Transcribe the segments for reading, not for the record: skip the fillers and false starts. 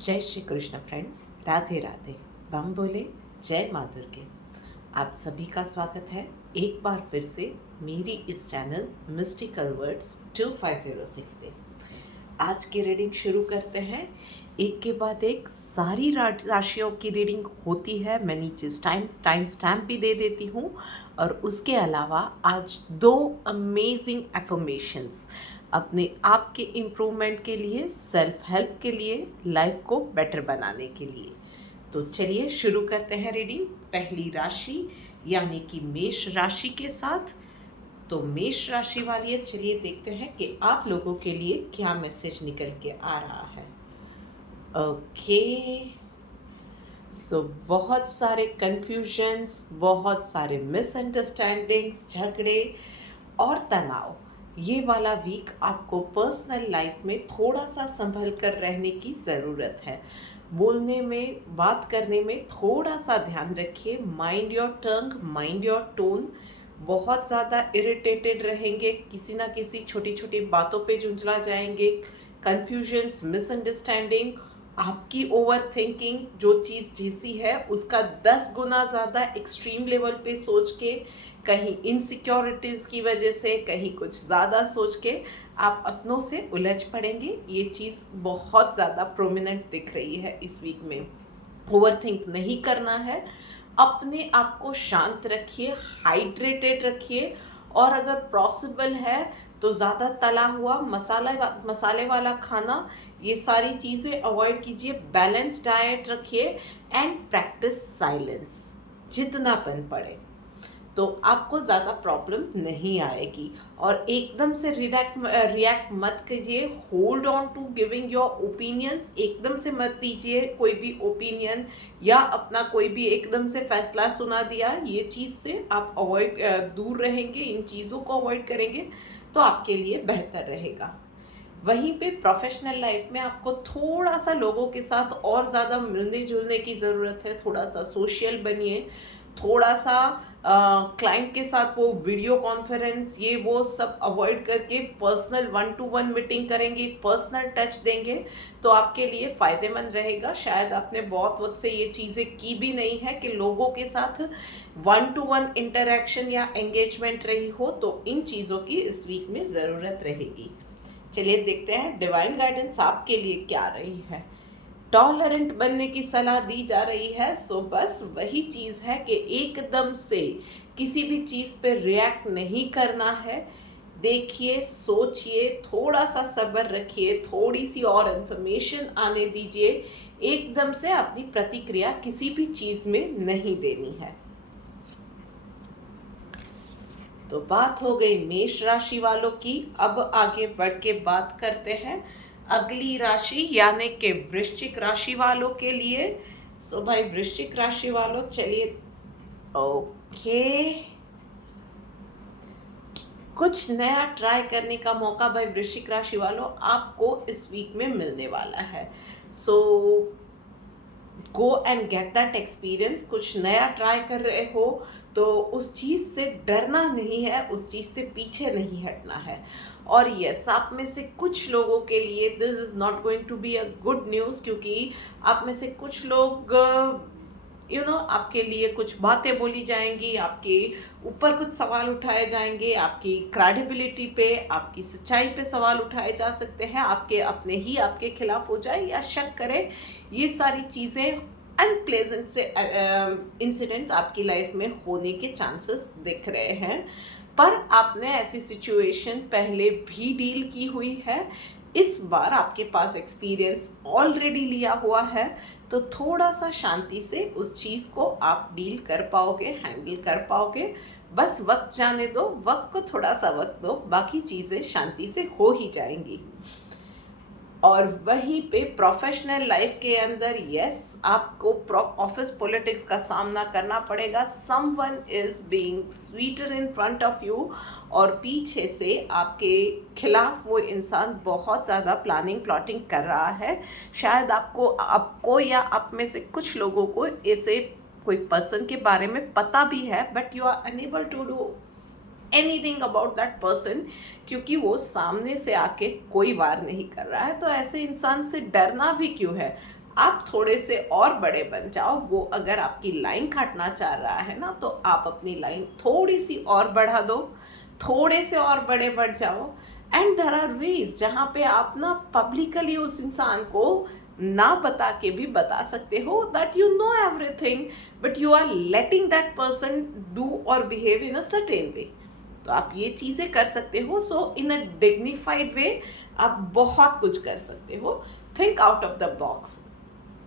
जय श्री कृष्ण फ्रेंड्स, राधे राधे। बम बोले, जय माँ दुर्गे। आप सभी का स्वागत है एक बार फिर से मेरी इस चैनल मिस्टिकल वर्ड्स 2506 पे। आज की रीडिंग शुरू करते हैं। एक के बाद एक सारी राशियों की रीडिंग होती है। मैं नीचे टाइम स्टैम्प भी दे देती हूँ। और उसके अलावा आज 2 अमेजिंग एफर्मेशंस अपने आप के इम्प्रूवमेंट के लिए, सेल्फ हेल्प के लिए, लाइफ को बेटर बनाने के लिए। तो चलिए शुरू करते हैं रीडिंग पहली राशि यानी कि मेष राशि के साथ। तो मेष राशि वाली, चलिए देखते हैं कि आप लोगों के लिए क्या मैसेज निकल के आ रहा है। ओके, सो बहुत सारे कंफ्यूजन्स, बहुत सारे मिसअंडरस्टैंडिंग्स, झगड़े और तनाव। ये वाला वीक आपको पर्सनल लाइफ में थोड़ा सा संभल कर रहने की ज़रूरत है। बोलने में, बात करने में थोड़ा सा ध्यान रखिए। Mind your tongue, mind your tone. बहुत ज़्यादा इरिटेटेड रहेंगे, किसी ना किसी छोटी छोटी बातों पे झुंझला जाएंगे। कन्फ्यूजन्स, मिसअंडरस्टैंडिंग, आपकी ओवर थिंकिंग, जो चीज़ जैसी है उसका 10 गुना ज़्यादा एक्सट्रीम लेवल पे सोच के, कहीं इनसिक्योरिटीज़ की वजह से, कहीं कुछ ज़्यादा सोच के आप अपनों से उलझ पड़ेंगे। ये चीज़ बहुत ज़्यादा प्रोमिनेंट दिख रही है इस वीक में। ओवर थिंक नहीं करना है, अपने आप को शांत रखिए, हाइड्रेटेड रखिए। और अगर पॉसिबल है तो ज़्यादा तला हुआ मसाले वाला खाना, ये सारी चीज़ें अवॉइड कीजिए। बैलेंस डाइट रखिए एंड प्रैक्टिस साइलेंस जितना बन पड़े, तो आपको ज़्यादा प्रॉब्लम नहीं आएगी। और एकदम से रिएक्ट मत कीजिए। Hold on to giving your opinions. एकदम से मत दीजिए कोई भी ओपिनियन या अपना कोई भी एकदम से फैसला सुना दिया। ये चीज़ से आप दूर रहेंगे, इन चीज़ों को अवॉइड करेंगे तो आपके लिए बेहतर रहेगा। वहीं पे प्रोफेशनल लाइफ में आपको थोड़ा सा लोगों के साथ और ज़्यादा मिलने जुलने की ज़रूरत है। थोड़ा सा सोशल बनिए, थोड़ा सा क्लाइंट के साथ वो वीडियो कॉन्फ्रेंस, ये वो सब अवॉइड करके पर्सनल 1-to-1 मीटिंग करेंगे, पर्सनल टच देंगे तो आपके लिए फ़ायदेमंद रहेगा। शायद आपने बहुत वक्त से ये चीज़ें की भी नहीं है कि लोगों के साथ 1-to-1 इंटरेक्शन या एंगेजमेंट रही हो, तो इन चीज़ों की इस वीक में ज़रूरत रहेगी। चलिए देखते हैं डिवाइन गाइडेंस आपके लिए क्या रही है। टॉलरेंट बनने की सलाह दी जा रही है। सो बस वही चीज़ है कि एकदम से किसी भी चीज़ पे रिएक्ट नहीं करना है। देखिए, सोचिए, थोड़ा सा सब्र रखिए, थोड़ी सी और इन्फॉर्मेशन आने दीजिए। एकदम से अपनी प्रतिक्रिया किसी भी चीज़ में नहीं देनी है। तो बात हो गई मेष राशि वालों की। अब आगे बढ़ के बात करते हैं अगली राशि यानी कि वृश्चिक राशि वालों के लिए। सो भाई वृश्चिक राशि वालों, चलिए ओके, कुछ नया ट्राई करने का मौका भाई वृश्चिक राशि वालों आपको इस वीक में मिलने वाला है। So go and get that experience. कुछ नया ट्राई कर रहे हो तो उस चीज़ से डरना नहीं है, उस चीज़ से पीछे नहीं हटना है। और यस, आप में से कुछ लोगों के लिए this is not going to be a good news, क्योंकि आप में से कुछ लोग आपके लिए कुछ बातें बोली जाएंगी, आपके ऊपर कुछ सवाल उठाए जाएंगे, आपकी क्रेडिबिलिटी पे, आपकी सच्चाई पे सवाल उठाए जा सकते हैं, आपके अपने ही आपके खिलाफ हो जाए या शक करें। ये सारी चीज़ें अनप्लेजेंट से इंसिडेंट्स आपकी लाइफ में होने के चांसेस दिख रहे हैं। पर आपने ऐसी सिचुएशन पहले भी डील की हुई है। इस बार आपके पास एक्सपीरियंस ऑलरेडी लिया हुआ है, तो थोड़ा सा शांति से उस चीज़ को आप डील कर पाओगे, हैंडल कर पाओगे। बस वक्त जाने दो, वक्त को थोड़ा सा वक्त दो, बाकी चीज़ें शांति से हो ही जाएंगी। और वहीं पे प्रोफेशनल लाइफ के अंदर यस, आपको ऑफिस पॉलिटिक्स का सामना करना पड़ेगा। Someone is being sweeter in front of you, और पीछे से आपके खिलाफ वो इंसान बहुत ज़्यादा प्लानिंग प्लॉटिंग कर रहा है। शायद आपको या आप में से कुछ लोगों को ऐसे कोई पर्सन के बारे में पता भी है, but you are unable to do anything about that person, क्योंकि वो सामने से आके कोई वार नहीं कर रहा है। तो ऐसे इंसान से डरना भी क्यों है, आप थोड़े से और बड़े बन जाओ। वो अगर आपकी लाइन काटना चाह रहा है ना, तो आप अपनी लाइन थोड़ी सी और बढ़ा दो, थोड़े से और बड़े बढ़ जाओ। एंड देयर आर वेज जहाँ पे आप ना पब्लिकली उस इंसान को ना बता के भी बता सकते हो that you know everything, but you are letting that person do और behave in a certain way. तो आप ये चीज़ें कर सकते हो। सो इन अ डिग्निफाइड वे आप बहुत कुछ कर सकते हो। Think out of the box.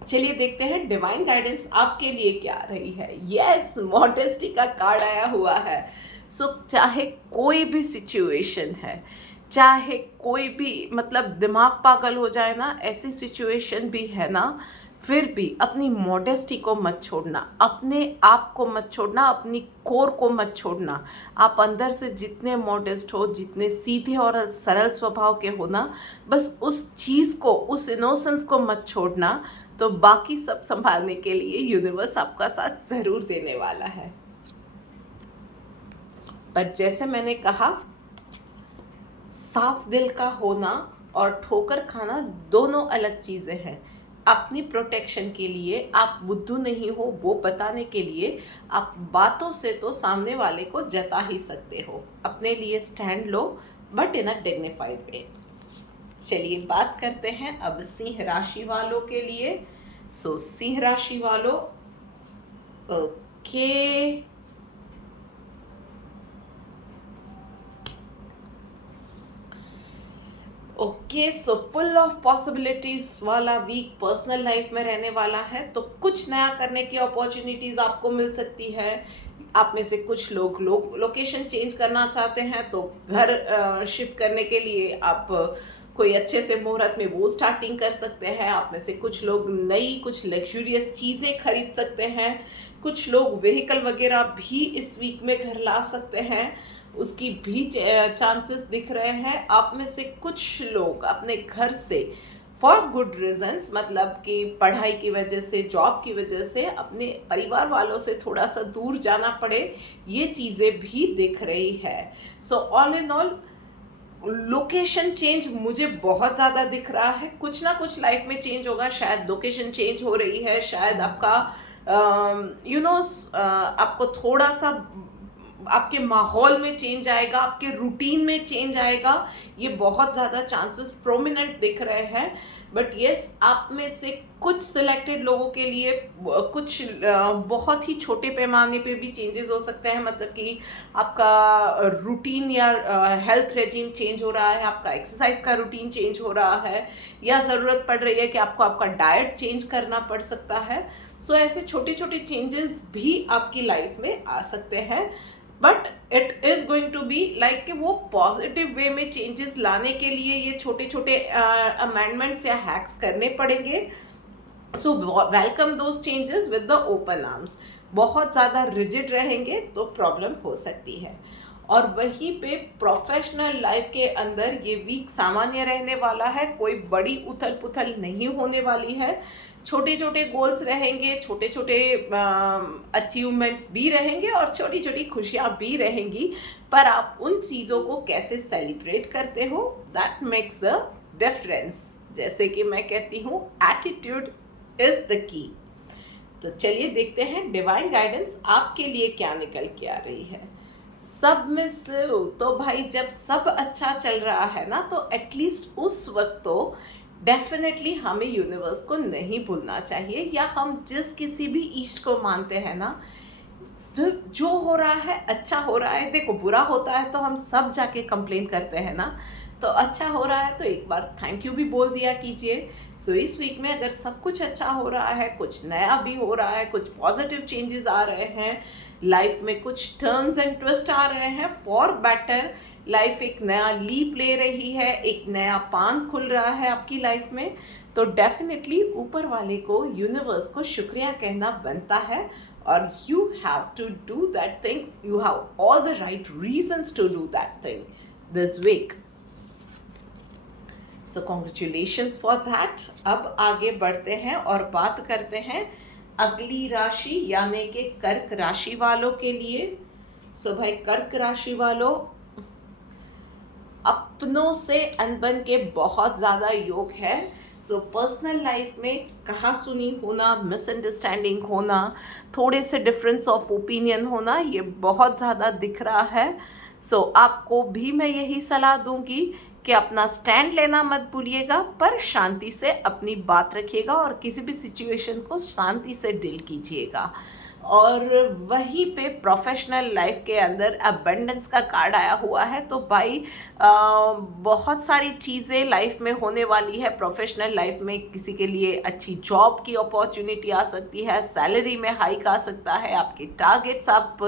चलिए देखते हैं डिवाइन गाइडेंस आपके लिए क्या रही है। यस, मॉडेस्टी का कार्ड आया हुआ है। सो चाहे कोई भी सिचुएशन है, चाहे कोई भी मतलब दिमाग पागल हो जाए ना, ऐसी सिचुएशन भी है ना, फिर भी अपनी मॉडेस्टी को मत छोड़ना, अपने आप को मत छोड़ना, अपनी कोर को मत छोड़ना। आप अंदर से जितने मॉडेस्ट हो, जितने सीधे और सरल स्वभाव के हो ना, बस उस चीज़ को, उस इनोसेंस को मत छोड़ना। तो बाकी सब संभालने के लिए यूनिवर्स आपका साथ ज़रूर देने वाला है। पर जैसे मैंने कहा, साफ दिल का होना और ठोकर खाना दोनों अलग चीज़ें हैं। अपनी प्रोटेक्शन के लिए आप बुद्धू नहीं हो वो बताने के लिए आप बातों से तो सामने वाले को जता ही सकते हो। अपने लिए स्टैंड लो, but in a dignified way. चलिए बात करते हैं अब सिंह राशि वालों के लिए। सो सिंह राशि वालों, okay, okay, so full of possibilities वाला वीक पर्सनल लाइफ में रहने वाला है। तो कुछ नया करने की अपॉर्चुनिटीज आपको मिल सकती है। आप में से कुछ लोग लोकेशन चेंज करना चाहते हैं, तो घर शिफ्ट करने के लिए आप कोई अच्छे से मुहूर्त में वो स्टार्टिंग कर सकते हैं। आप में से कुछ लोग नई कुछ लग्जूरियस चीज़ें खरीद सकते हैं। कुछ लोग व्हीकल वगैरह भी इस वीक में घर ला सकते हैं, उसकी भी चांसेस दिख रहे हैं। आप में से कुछ लोग अपने घर से फॉर गुड रीजंस, मतलब कि पढ़ाई की वजह से, जॉब की वजह से अपने परिवार वालों से थोड़ा सा दूर जाना पड़े, ये चीज़ें भी दिख रही है। So all in all location change मुझे बहुत ज़्यादा दिख रहा है। कुछ ना कुछ लाइफ में चेंज होगा। शायद लोकेशन चेंज हो रही है, शायद आपका आपको थोड़ा सा आपके माहौल में चेंज आएगा, आपके रूटीन में चेंज आएगा। ये बहुत ज़्यादा चांसेस प्रोमिनेंट दिख रहे हैं। बट यस, आप में से कुछ सिलेक्टेड लोगों के लिए कुछ बहुत ही छोटे पैमाने पे भी चेंजेस हो सकते हैं। मतलब कि आपका रूटीन या हेल्थ रेजिम चेंज हो रहा है, आपका एक्सरसाइज का रूटीन चेंज हो रहा है, या ज़रूरत पड़ रही है कि आपको आपका डाइट चेंज करना पड़ सकता है। सो ऐसे छोटे छोटे चेंजेस भी आपकी लाइफ में आ सकते हैं। But it is going to be like कि वो पॉजिटिव वे में चेंजेस लाने के लिए ये छोटे छोटे अमेंडमेंट्स या हैक्स करने पड़ेंगे। So welcome those changes with the open arms. बहुत ज़्यादा रिजिड रहेंगे तो प्रॉब्लम हो सकती है। और वहीं पे प्रोफेशनल लाइफ के अंदर ये वीक सामान्य रहने वाला है। कोई बड़ी उथल पुथल नहीं होने वाली है। छोटे छोटे गोल्स रहेंगे, छोटे छोटे अचीवमेंट्स भी रहेंगे और छोटी छोटी खुशियाँ भी रहेंगी। पर आप उन चीज़ों को कैसे सेलिब्रेट करते हो, दैट मेक्स अ डिफरेंस। जैसे कि मैं कहती हूँ, एटीट्यूड इज़ द की। तो चलिए देखते हैं डिवाइन गाइडेंस आपके लिए क्या निकल के आ रही है। सबमिसिव, तो भाई जब सब अच्छा चल रहा है ना, तो एटलीस्ट उस वक्त तो डेफिनेटली हमें यूनिवर्स को नहीं भूलना चाहिए। या हम जिस किसी भी ईस्ट को मानते हैं ना, सिर्फ जो हो रहा है अच्छा हो रहा है। देखो, बुरा होता है तो हम सब जाके कंप्लेन करते हैं ना, तो अच्छा हो रहा है तो एक बार थैंक यू भी बोल दिया कीजिए। सो इस वीक में अगर सब कुछ अच्छा हो रहा है, कुछ नया भी हो रहा है, कुछ पॉजिटिव चेंजेस आ रहे हैं लाइफ में, कुछ टर्न्स एंड ट्विस्ट आ रहे हैं फॉर बेटर, लाइफ एक नया लीप ले रही है, एक नया पान खुल रहा है आपकी लाइफ में, तो डेफिनेटली ऊपर वाले को, यूनिवर्स को शुक्रिया कहना बनता है। और you have to do that thing. You have all the right reasons to do that thing this week. So congratulations for that. अब आगे बढ़ते हैं और बात करते हैं अगली राशि यानी कि कर्क राशि वालों के लिए। सो भाई कर्क राशि वालों, अपनों से अनबन के बहुत ज़्यादा योग है। सो पर्सनल लाइफ में कहा सुनी होना, मिसअंडरस्टैंडिंग होना, थोड़े से डिफरेंस ऑफ ओपिनियन होना, ये बहुत ज़्यादा दिख रहा है। सो आपको भी मैं यही सलाह दूंगी कि अपना स्टैंड लेना मत भूलिएगा, पर शांति से अपनी बात रखिएगा और किसी भी सिचुएशन को शांति से डील कीजिएगा। और वहीं पे प्रोफेशनल लाइफ के अंदर अबंडेंस का कार्ड आया हुआ है, तो भाई बहुत सारी चीज़ें लाइफ में होने वाली है। प्रोफेशनल लाइफ में किसी के लिए अच्छी जॉब की अपॉर्चुनिटी आ सकती है, सैलरी में हाइक आ सकता है, आपके टारगेट्स आप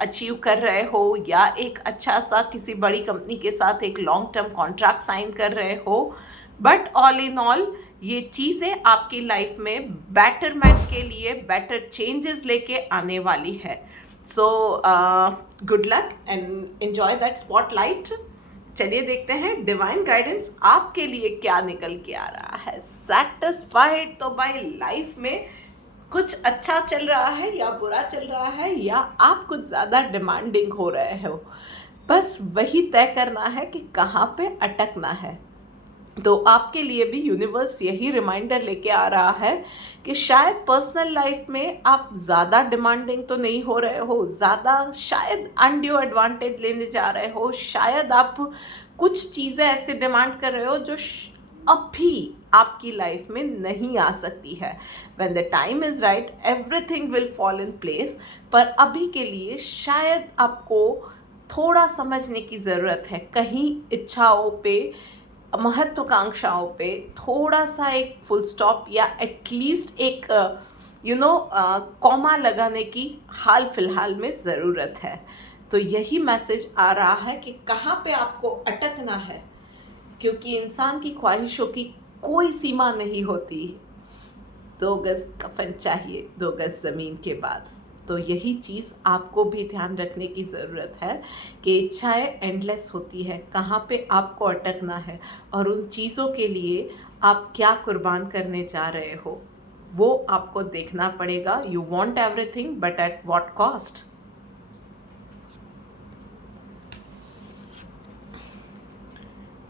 अचीव कर रहे हो, या एक अच्छा सा किसी बड़ी कंपनी के साथ एक लॉन्ग टर्म कॉन्ट्रैक्ट साइन कर रहे हो। बट ऑल इन ऑल ये चीज़ें आपकी लाइफ में बेटरमेंट के लिए बेटर चेंजेस लेके आने वाली है। So good luck and enjoy that spotlight. चलिए देखते हैं डिवाइन गाइडेंस आपके लिए क्या निकल के आ रहा है। सेटिस्फाइड तो भाई लाइफ में कुछ अच्छा चल रहा है या बुरा चल रहा है, या आप कुछ ज़्यादा डिमांडिंग हो रहे हो, बस वही तय करना है कि कहाँ पे अटकना है। तो आपके लिए भी यूनिवर्स यही रिमाइंडर लेके आ रहा है कि शायद पर्सनल लाइफ में आप ज़्यादा डिमांडिंग तो नहीं हो रहे हो, ज़्यादा शायद अनड्यू एडवांटेज लेने जा रहे हो, शायद आप कुछ चीज़ें ऐसे डिमांड कर रहे हो जो अभी आपकी लाइफ में नहीं आ सकती है। When the time is right everything will fall in place, पर अभी के लिए शायद आपको थोड़ा समझने की ज़रूरत है। कहीं इच्छाओं पे, महत्वाकांक्षाओं पे थोड़ा सा एक फुल स्टॉप या एटलीस्ट एक कॉमा लगाने की हाल फिलहाल में ज़रूरत है। तो यही मैसेज आ रहा है कि कहाँ पे आपको अटकना है, क्योंकि इंसान की ख्वाहिशों की कोई सीमा नहीं होती। 2 गज कफन चाहिए 2 गज ज़मीन के बाद। तो यही चीज़ आपको भी ध्यान रखने की ज़रूरत है कि इच्छाएं एंडलेस होती है, कहाँ पे आपको अटकना है और उन चीज़ों के लिए आप क्या कुर्बान करने जा रहे हो, वो आपको देखना पड़ेगा। You want everything but at what cost.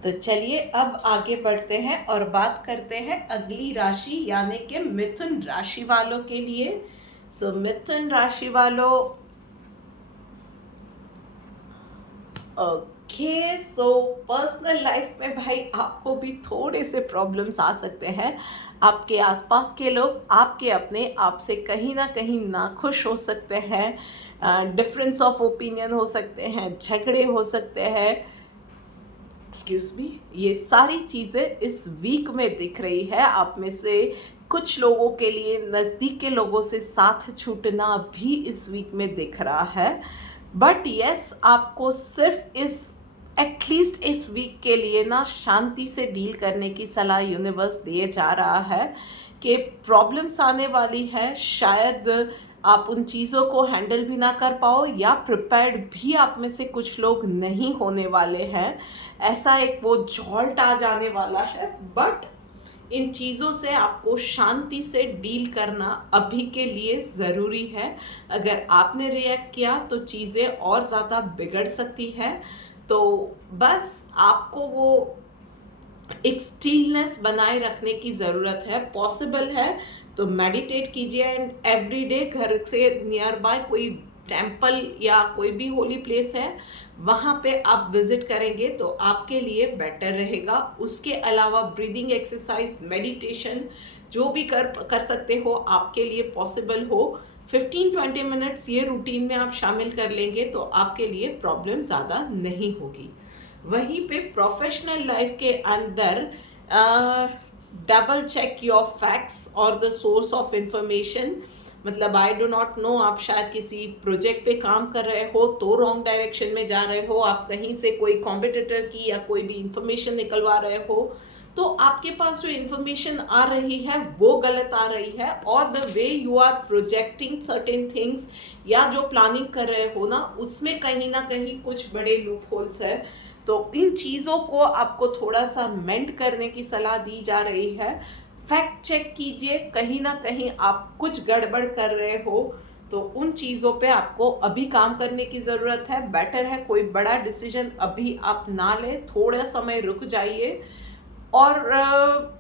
तो चलिए अब आगे बढ़ते हैं और बात करते हैं अगली राशि यानी कि मिथुन राशि वालों के लिए। सो मिथुन राशि वालों, ओके, सो पर्सनल लाइफ में भाई आपको भी थोड़े से प्रॉब्लम्स आ सकते हैं। आपके आसपास के लोग आपके अपने आप से कहीं ना कहीं नाखुश हो सकते हैं, डिफरेंस ऑफ ओपिनियन हो सकते हैं, झगड़े हो सकते हैं, एक्सक्यूज मी, ये सारी चीज़ें इस वीक में दिख रही है। आप में से कुछ लोगों के लिए नज़दीक के लोगों से साथ छूटना भी इस वीक में दिख रहा है। बट यस, आपको सिर्फ इस एटलीस्ट इस वीक के लिए ना शांति से डील करने की सलाह यूनिवर्स दिए जा रहा है कि प्रॉब्लम्स आने वाली है, शायद आप उन चीज़ों को हैंडल भी ना कर पाओ, या प्रिपेयर्ड भी आप में से कुछ लोग नहीं होने वाले हैं। ऐसा एक वो जॉल्ट आ जाने वाला है। बट इन चीज़ों से आपको शांति से डील करना अभी के लिए ज़रूरी है। अगर आपने रिएक्ट किया तो चीज़ें और ज़्यादा बिगड़ सकती है। तो बस आपको वो एक स्टिलनेस बनाए रखने की ज़रूरत है। पॉसिबल है तो मेडिटेट कीजिए एंड एवरी डे घर से नियर बाय कोई टेम्पल या कोई भी होली प्लेस है वहाँ पे आप विजिट करेंगे तो आपके लिए बेटर रहेगा। उसके अलावा ब्रीदिंग एक्सरसाइज, मेडिटेशन जो भी कर सकते हो आपके लिए पॉसिबल हो, 15-20 मिनट्स ये रूटीन में आप शामिल कर लेंगे तो आपके लिए प्रॉब्लम ज़्यादा नहीं होगी। वहीं पे प्रोफेशनल लाइफ के अंदर डबल चेक योर फैक्ट्स और द सोर्स ऑफ इंफॉर्मेशन। मतलब आई डो नॉट नो, आप शायद किसी प्रोजेक्ट पे काम कर रहे हो तो रॉन्ग डायरेक्शन में जा रहे हो, आप कहीं से कोई कॉम्पिटिटर की या कोई भी इंफॉर्मेशन निकलवा रहे हो तो आपके पास जो इंफॉर्मेशन आ रही है वो गलत आ रही है, और the way you are projecting certain things या जो प्लानिंग कर रहे हो ना उसमें कहीं ना कहीं कुछ बड़े लूप होल्स है। तो इन चीज़ों को आपको थोड़ा सा मेंड करने की सलाह दी जा रही है। फैक्ट चेक कीजिए, कहीं ना कहीं आप कुछ गड़बड़ कर रहे हो तो उन चीज़ों पे आपको अभी काम करने की ज़रूरत है। बेटर है कोई बड़ा डिसीजन अभी आप ना लें, थोड़ा समय रुक जाइए, और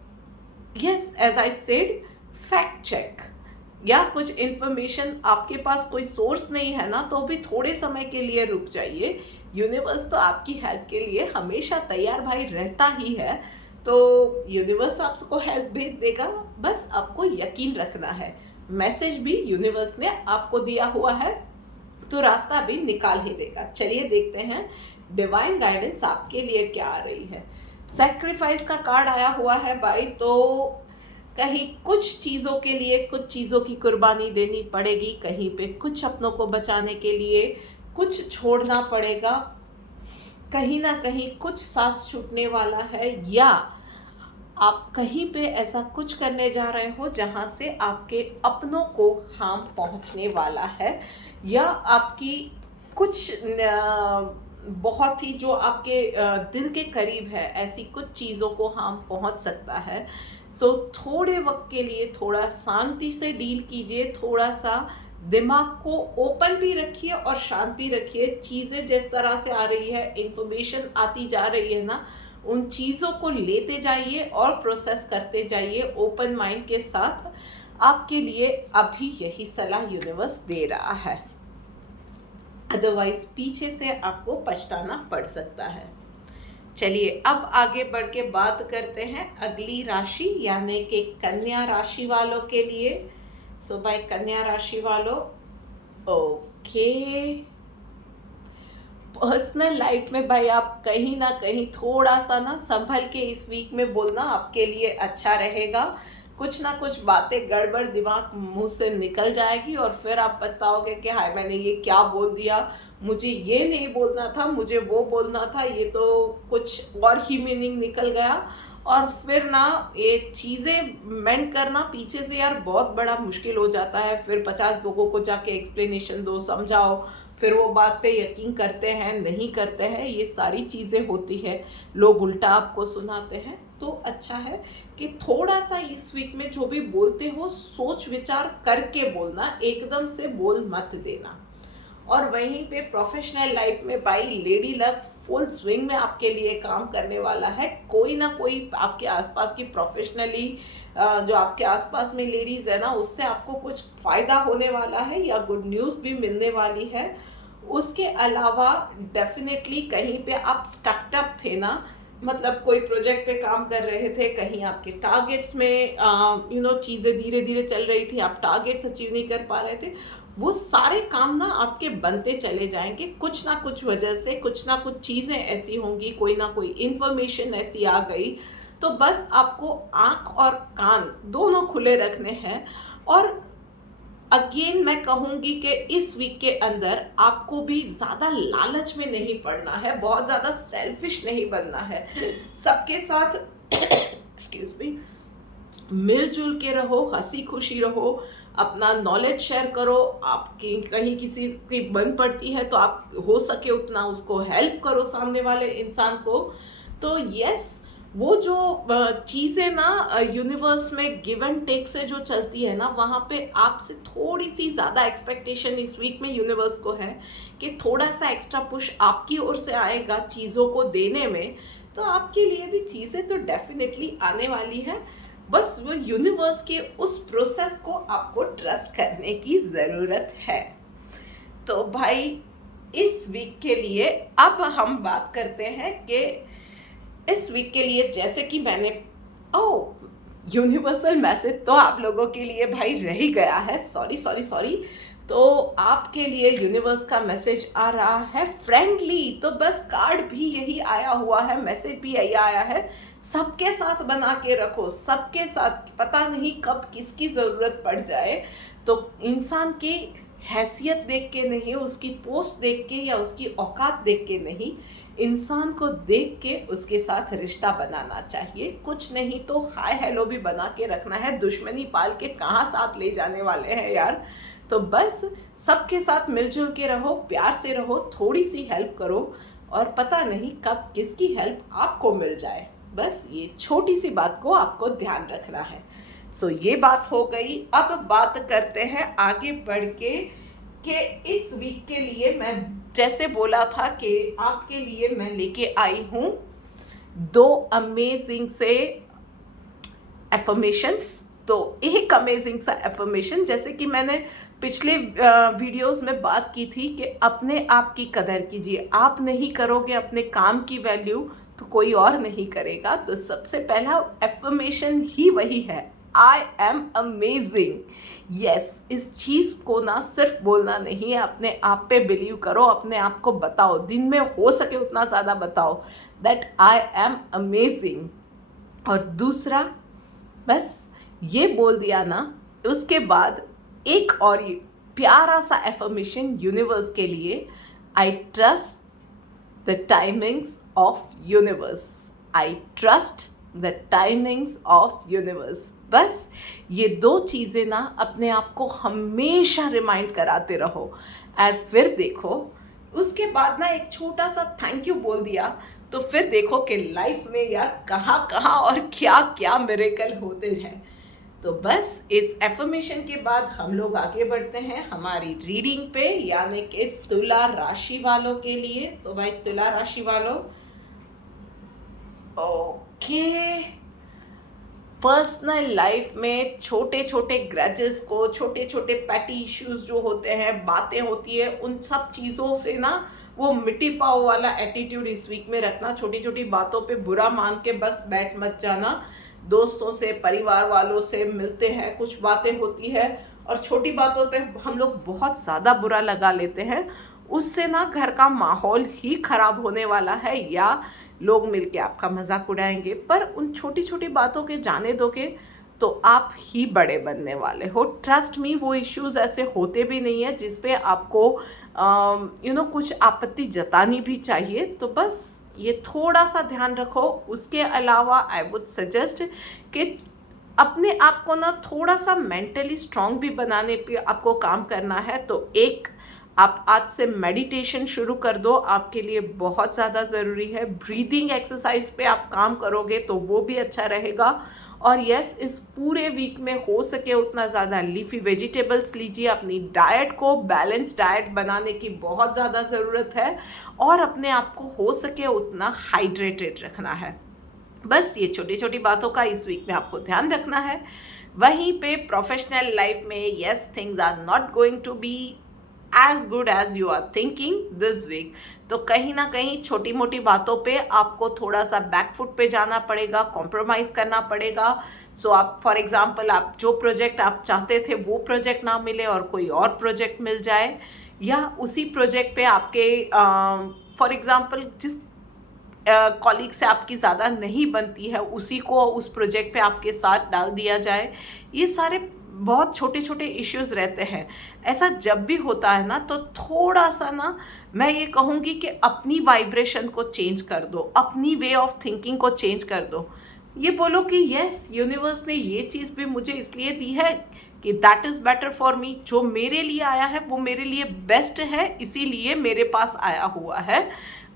yes, as I said, fact check, या कुछ इन्फॉर्मेशन आपके पास कोई सोर्स नहीं है ना, तो भी थोड़े समय के लिए रुक जाइए। यूनिवर्स तो आपकी हेल्प के लिए हमेशा तैयार भाई रहता ही है। तो यूनिवर्स आपको हेल्प भेज देगा, बस आपको यकीन रखना है। मैसेज भी यूनिवर्स ने आपको दिया हुआ है, तो रास्ता भी निकाल ही देगा। चलिए देखते हैं डिवाइन गाइडेंस आपके लिए क्या आ रही है। सेक्रीफाइस का कार्ड आया हुआ है भाई, तो कहीं कुछ चीज़ों के लिए कुछ चीज़ों की कुर्बानी देनी पड़ेगी, कहीं पे कुछ अपनों को बचाने के लिए कुछ छोड़ना पड़ेगा, कहीं ना कहीं कुछ साथ छूटने वाला है, या आप कहीं पे ऐसा कुछ करने जा रहे हो जहाँ से आपके अपनों को हार्म पहुँचने वाला है, या आपकी कुछ बहुत ही जो आपके दिल के करीब है, ऐसी कुछ चीज़ों को हार्म पहुँच सकता है। सो थोड़े वक्त के लिए थोड़ा शांति से डील कीजिए, थोड़ा सा दिमाग को ओपन भी रखिए और शांत भी रखिए। चीज़ें जिस तरह से आ रही है, इंफॉर्मेशन आती जा रही है ना, उन चीज़ों को लेते जाइए और प्रोसेस करते जाइए ओपन माइंड के साथ। आपके लिए अभी यही सलाह यूनिवर्स दे रहा है, अदरवाइज पीछे से आपको पछताना पड़ सकता है। चलिए अब आगे बढ़ के बात करते हैं अगली राशि यानी कि कन्या राशि वालों के लिए। सो भाई कन्या राशि वालों, ओके, पर्सनल लाइफ में भाई आप कहीं ना कहीं थोड़ा सा ना संभल के इस वीक में बोलना आपके लिए अच्छा रहेगा। कुछ ना कुछ बातें गड़बड़ दिमाग मुंह से निकल जाएगी और फिर आप बताओगे कि हाय मैंने ये क्या बोल दिया, मुझे ये नहीं बोलना था, मुझे वो बोलना था, ये तो कुछ और ही मीनिंग निकल गया। और फिर ना ये चीज़ें मेंट करना पीछे से यार बहुत बड़ा मुश्किल हो जाता है। फिर 50 लोगों को जाके एक्सप्लेनेशन दो, समझाओ, फिर वो बात पे यकीन करते हैं नहीं करते हैं, ये सारी चीज़ें होती है, लोग उल्टा आपको सुनाते हैं। तो अच्छा है कि थोड़ा सा इस वीक में जो भी बोलते हो सोच विचार करके बोलना, एकदम से बोल मत देना। और वहीं पे प्रोफेशनल लाइफ में भाई लेडी लक फुल स्विंग में आपके लिए काम करने वाला है। कोई ना कोई आपके आसपास की प्रोफेशनली जो आपके आसपास में लेडीज़ है ना, उससे आपको कुछ फ़ायदा होने वाला है या गुड न्यूज़ भी मिलने वाली है। उसके अलावा डेफिनेटली कहीं पे आप स्टक्ड अप थे ना, मतलब कोई प्रोजेक्ट पे काम कर रहे थे, कहीं आपके टारगेट्स में चीज़ें धीरे धीरे चल रही थी, आप टारगेट्स अचीव नहीं कर पा रहे थे, वो सारे काम ना आपके बनते चले जाएंगे। कुछ ना कुछ वजह से कुछ ना कुछ चीज़ें ऐसी होंगी, कोई ना कोई इन्फॉर्मेशन ऐसी आ गई, तो बस आपको आँख और कान दोनों खुले रखने हैं। और अगेन मैं कहूँगी कि इस वीक के अंदर आपको भी ज़्यादा लालच में नहीं पड़ना है, बहुत ज़्यादा सेल्फिश नहीं बनना है। सबके साथ एक्सक्यूज मी, मिलजुल के रहो, हंसी खुशी रहो, अपना नॉलेज शेयर करो। आपकी कहीं किसी की बन पड़ती है तो आप हो सके उतना उसको हेल्प करो सामने वाले इंसान को। तो यस, वो जो चीज़ें ना यूनिवर्स में गिव एंड टेक से जो चलती है ना, वहाँ पे आपसे थोड़ी सी ज़्यादा एक्सपेक्टेशन इस वीक में यूनिवर्स को है कि थोड़ा सा एक्स्ट्रा पुश आपकी ओर से आएगा चीज़ों को देने में। तो आपके लिए भी चीज़ें तो डेफिनेटली आने वाली है, बस वो यूनिवर्स के उस प्रोसेस को आपको ट्रस्ट करने की ज़रूरत है। तो भाई इस वीक के लिए अब हम बात करते हैं कि इस वीक के लिए जैसे कि मैंने यूनिवर्सल मैसेज तो आप लोगों के लिए भाई रह ही गया है, सॉरी सॉरी सॉरी। तो आपके लिए यूनिवर्स का मैसेज आ रहा है फ्रेंडली। तो बस कार्ड भी यही आया हुआ है, मैसेज भी यही आया है, सबके साथ बना के रखो, सबके साथ, पता नहीं कब किसकी ज़रूरत पड़ जाए। तो इंसान की हैसियत देख के नहीं, उसकी पोस्ट देख के या उसकी औकात देख के नहीं, इंसान को देख के उसके साथ रिश्ता बनाना चाहिए। कुछ नहीं तो हाय हेलो भी बना के रखना है, दुश्मनी पाल के कहाँ साथ ले जाने वाले हैं यार। तो बस सबके साथ मिलजुल के रहो, प्यार से रहो, थोड़ी सी हेल्प करो, और पता नहीं कब किसकी हेल्प आपको मिल जाए। बस ये छोटी सी बात को आपको ध्यान रखना है। सो ये बात हो गई। अब बात करते हैं आगे बढ़ के कि इस वीक के लिए मैं जैसे बोला था कि आपके लिए मैं लेके आई हूँ दो अमेजिंग से एफर्मेशंस। तो एक अमेजिंग सा एफर्मेशन, जैसे कि मैंने पिछले वीडियोस में बात की थी कि अपने आप की कदर कीजिए। आप नहीं करोगे अपने काम की वैल्यू तो कोई और नहीं करेगा। तो सबसे पहला एफर्मेशन ही वही है, आई एम अमेजिंग। यस, इस चीज़ को ना सिर्फ बोलना नहीं है, अपने आप पे बिलीव करो, अपने आप को बताओ, दिन में हो सके उतना ज़्यादा बताओ दैट आई एम अमेजिंग। और दूसरा, बस ये बोल दिया ना, उसके बाद एक और ये प्यारा सा एफर्मेशन यूनिवर्स के लिए, I trust the timings of universe. I trust the timings of universe. बस ये दो चीज़ें ना अपने आप को हमेशा रिमाइंड कराते रहो। और फिर देखो, उसके बाद ना एक छोटा सा थैंक यू बोल दिया तो फिर देखो कि लाइफ में यार कहाँ कहाँ और क्या क्या मिरेकल होते हैं। तो बस इस एफर्मेशन के बाद हम लोग आगे बढ़ते हैं हमारी रीडिंग पे, यानी कि तुला राशि वालों के लिए। तो भाई तुला राशि वालों, ओके, पर्सनल लाइफ में छोटे छोटे ग्रजेस को, छोटे छोटे पैटी इश्यूज जो होते हैं, बातें होती है, उन सब चीज़ों से ना वो मिट्टी पाव वाला एटीट्यूड इस वीक में रखना। छोटी छोटी बातों पे बुरा मान के बस बैठ मत जाना। दोस्तों से, परिवार वालों से मिलते हैं, कुछ बातें होती है और छोटी बातों पे हम लोग बहुत ज़्यादा बुरा लगा लेते हैं, उससे ना घर का माहौल ही खराब होने वाला है या लोग मिलके आपका मजाक उड़ाएंगे। पर उन छोटी छोटी बातों के जाने दोगे तो आप ही बड़े बनने वाले हो। ट्रस्ट मी, वो इश्यूज ऐसे होते भी नहीं है जिस पे आपको कुछ आपत्ति जतानी भी चाहिए। तो बस ये थोड़ा सा ध्यान रखो। उसके अलावा आई वुड सजेस्ट कि अपने आप को ना थोड़ा सा मेंटली स्ट्रांग भी बनाने पे आपको काम करना है। तो एक, आप आज से मेडिटेशन शुरू कर दो, आपके लिए बहुत ज़्यादा ज़रूरी है। ब्रीदिंग एक्सरसाइज पे आप काम करोगे तो वो भी अच्छा रहेगा। और यस, इस पूरे वीक में हो सके उतना ज़्यादा लीफी वेजिटेबल्स लीजिए। अपनी डाइट को बैलेंस डाइट बनाने की बहुत ज़्यादा ज़रूरत है और अपने आप को हो सके उतना हाइड्रेटेड रखना है। बस ये छोटी छोटी बातों का इस वीक में आपको ध्यान रखना है। वहीं पे प्रोफेशनल लाइफ में, yes, things are not going to be as good as you are thinking this week. तो कहीं ना कहीं छोटी मोटी बातों पे आपको थोड़ा सा बैकफुट पे जाना पड़ेगा, कॉम्प्रोमाइज़ करना पड़ेगा। सो आप, फॉर एग्जांपल, आप जो प्रोजेक्ट आप चाहते थे वो प्रोजेक्ट ना मिले और कोई और प्रोजेक्ट मिल जाए, या उसी प्रोजेक्ट पे आपके फॉर एग्जांपल जिस कॉलीग से आपकी ज़्यादा नहीं बनती है उसी को उस प्रोजेक्ट पे आपके साथ डाल दिया जाए। ये सारे बहुत छोटे छोटे इश्यूज रहते हैं। ऐसा जब भी होता है ना तो थोड़ा सा ना, मैं ये कहूँगी कि अपनी वाइब्रेशन को चेंज कर दो, अपनी वे ऑफ थिंकिंग को चेंज कर दो। ये बोलो कि यस, यूनिवर्स ने ये चीज़ भी मुझे इसलिए दी है कि that is better for me. जो मेरे लिए आया है वो मेरे लिए बेस्ट है, इसीलिए मेरे पास आया हुआ है।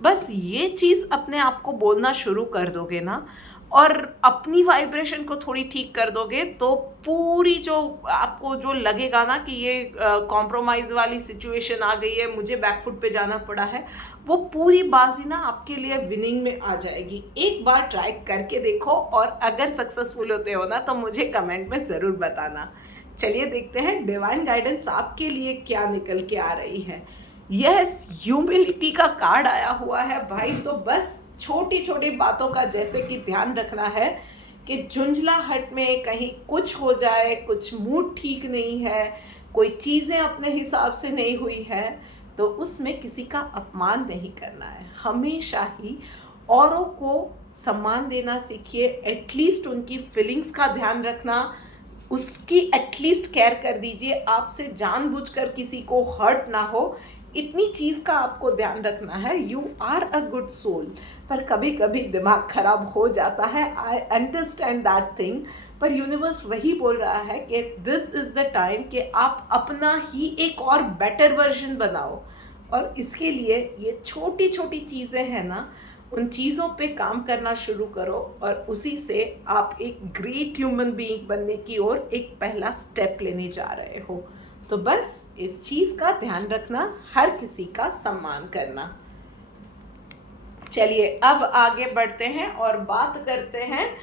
बस ये चीज़ अपने आप को बोलना शुरू कर दोगे ना और अपनी वाइब्रेशन को थोड़ी ठीक कर दोगे तो पूरी जो आपको जो लगेगा ना कि ये कॉम्प्रोमाइज़ वाली सिचुएशन आ गई है, मुझे बैकफुट पे जाना पड़ा है, वो पूरी बाजी ना आपके लिए विनिंग में आ जाएगी। एक बार ट्राई करके देखो और अगर सक्सेसफुल होते हो ना तो मुझे कमेंट में ज़रूर बताना। चलिए देखते हैं डिवाइन गाइडेंस आपके लिए क्या निकल के आ रही है। यस, ह्यूमिलिटी का कार्ड आया हुआ है भाई। तो बस छोटी छोटी बातों का जैसे कि ध्यान रखना है कि झुंझलाहट में कहीं कुछ हो जाए, कुछ मूड ठीक नहीं है, कोई चीज़ें अपने हिसाब से नहीं हुई है, तो उसमें किसी का अपमान नहीं करना है। हमेशा ही औरों को सम्मान देना सीखिए। एटलीस्ट उनकी फीलिंग्स का ध्यान रखना, उसकी एटलीस्ट केयर कर दीजिए। आपसे जानबूझकर किसी को हर्ट ना हो, इतनी चीज़ का आपको ध्यान रखना है। You are a good soul, पर कभी कभी दिमाग खराब हो जाता है। आई अंडरस्टैंड दैट थिंग, पर यूनिवर्स वही बोल रहा है कि दिस इज़ द टाइम कि आप अपना ही एक और बेटर वर्जन बनाओ। और इसके लिए ये छोटी छोटी चीज़ें हैं ना, उन चीज़ों पे काम करना शुरू करो और उसी से आप एक ग्रेट ह्यूमन बीइंग बनने की ओर एक पहला स्टेप लेने जा रहे हो। तो बस इस चीज़ का ध्यान रखना, हर किसी का सम्मान करना। चलिए अब आगे बढ़ते हैं और बात करते हैं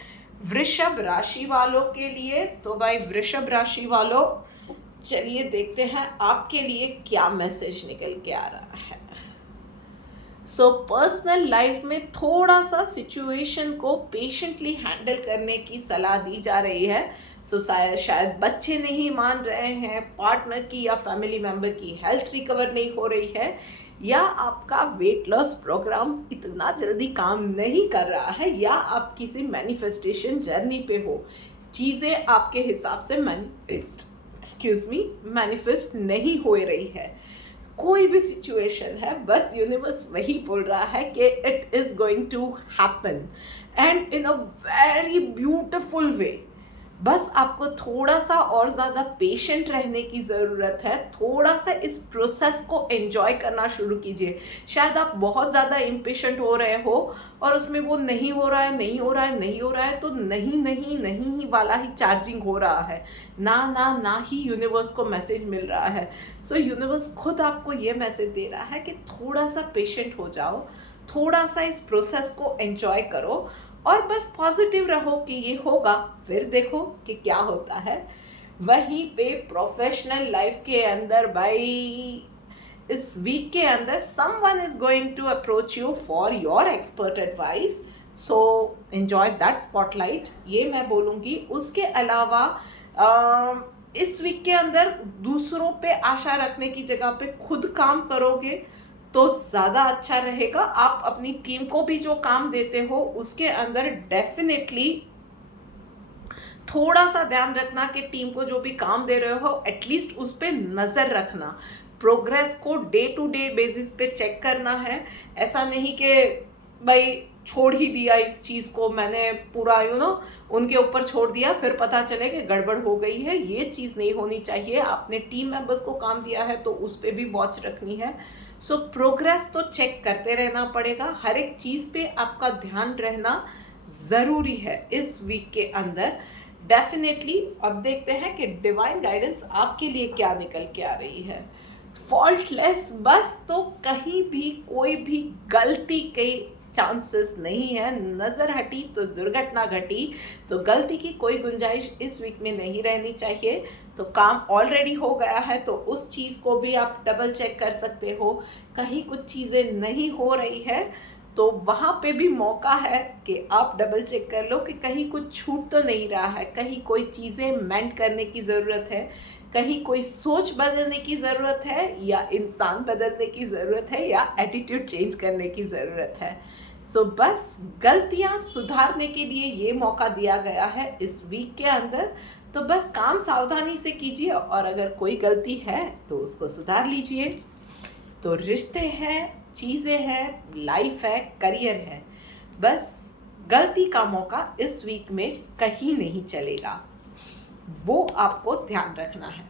वृषभ राशि वालों के लिए। तो भाई वृषभ राशि वालों, चलिए देखते हैं आपके लिए क्या मैसेज निकल के आ रहा है। सो पर्सनल लाइफ में थोड़ा सा सिचुएशन को पेशेंटली हैंडल करने की सलाह दी जा रही है। सो शायद बच्चे नहीं मान रहे हैं, पार्टनर की या फैमिली मेम्बर की हेल्थ रिकवर नहीं हो रही है, या आपका वेट लॉस प्रोग्राम इतना जल्दी काम नहीं कर रहा है, या आप किसी मैनिफेस्टेशन जर्नी पे हो, चीज़ें आपके हिसाब से मैनिफेस्ट नहीं हो रही है। कोई भी सिचुएशन है, बस यूनिवर्स वही बोल रहा है कि it is going to happen and in a very beautiful way. बस आपको थोड़ा सा और ज़्यादा पेशेंट रहने की ज़रूरत है, थोड़ा सा इस प्रोसेस को एंजॉय करना शुरू कीजिए। शायद आप बहुत ज़्यादा इम्पेशेंट हो रहे हो और उसमें वो नहीं हो रहा है, नहीं हो रहा है, नहीं हो रहा है, तो नहीं नहीं नहीं ही वाला ही चार्जिंग हो रहा है, ना ना ना ही यूनिवर्स को मैसेज मिल रहा है। सो यूनिवर्स खुद आपको ये मैसेज दे रहा है कि थोड़ा सा पेशेंट हो जाओ, थोड़ा सा इस प्रोसेस को एंजॉय करो और बस पॉजिटिव रहो कि ये होगा, फिर देखो कि क्या होता है। वहीं पे प्रोफेशनल लाइफ के अंदर भाई इस वीक के अंदर someone is going to approach you for your expert advice, so enjoy that spotlight, ये मैं बोलूँगी। उसके अलावा इस वीक के अंदर दूसरों पे आशा रखने की जगह पे खुद काम करोगे तो ज़्यादा अच्छा रहेगा। आप अपनी टीम को भी जो काम देते हो उसके अंदर डेफिनेटली थोड़ा सा ध्यान रखना कि टीम को जो भी काम दे रहे हो एटलीस्ट उस पर नज़र रखना, प्रोग्रेस को डे टू डे बेसिस पे चेक करना है। ऐसा नहीं कि भाई छोड़ ही दिया इस चीज़ को, मैंने पूरा उनके ऊपर छोड़ दिया, फिर पता चले कि गड़बड़ हो गई है, ये चीज़ नहीं होनी चाहिए। आपने टीम मेंबर्स को काम दिया है तो उस पर भी वॉच रखनी है। सो प्रोग्रेस तो चेक करते रहना पड़ेगा, हर एक चीज़ पे आपका ध्यान रहना ज़रूरी है इस वीक के अंदर डेफिनेटली। अब देखते हैं कि डिवाइन गाइडेंस आपके लिए क्या निकल के आ रही है। फॉल्टलेस, बस तो कहीं भी कोई भी गलती के चांसेस नहीं है। नज़र हटी तो दुर्घटना घटी, तो गलती की कोई गुंजाइश इस वीक में नहीं रहनी चाहिए। तो काम ऑलरेडी हो गया है तो उस चीज़ को भी आप डबल चेक कर सकते हो। कहीं कुछ चीज़ें नहीं हो रही है तो वहाँ पे भी मौका है कि आप डबल चेक कर लो कि कहीं कुछ छूट तो नहीं रहा है, कहीं कोई चीज़ें मेंट करने की ज़रूरत है, कहीं कोई सोच बदलने की ज़रूरत है, या इंसान बदलने की ज़रूरत है, या एटीट्यूड चेंज करने की ज़रूरत है। सो बस गलतियाँ सुधारने के लिए ये मौका दिया गया है इस वीक के अंदर। तो बस काम सावधानी से कीजिए और अगर कोई गलती है तो उसको सुधार लीजिए। तो रिश्ते हैं, चीज़ें हैं, लाइफ है, करियर है, बस गलती का मौका इस वीक में कहीं नहीं चलेगा, वो आपको ध्यान रखना है।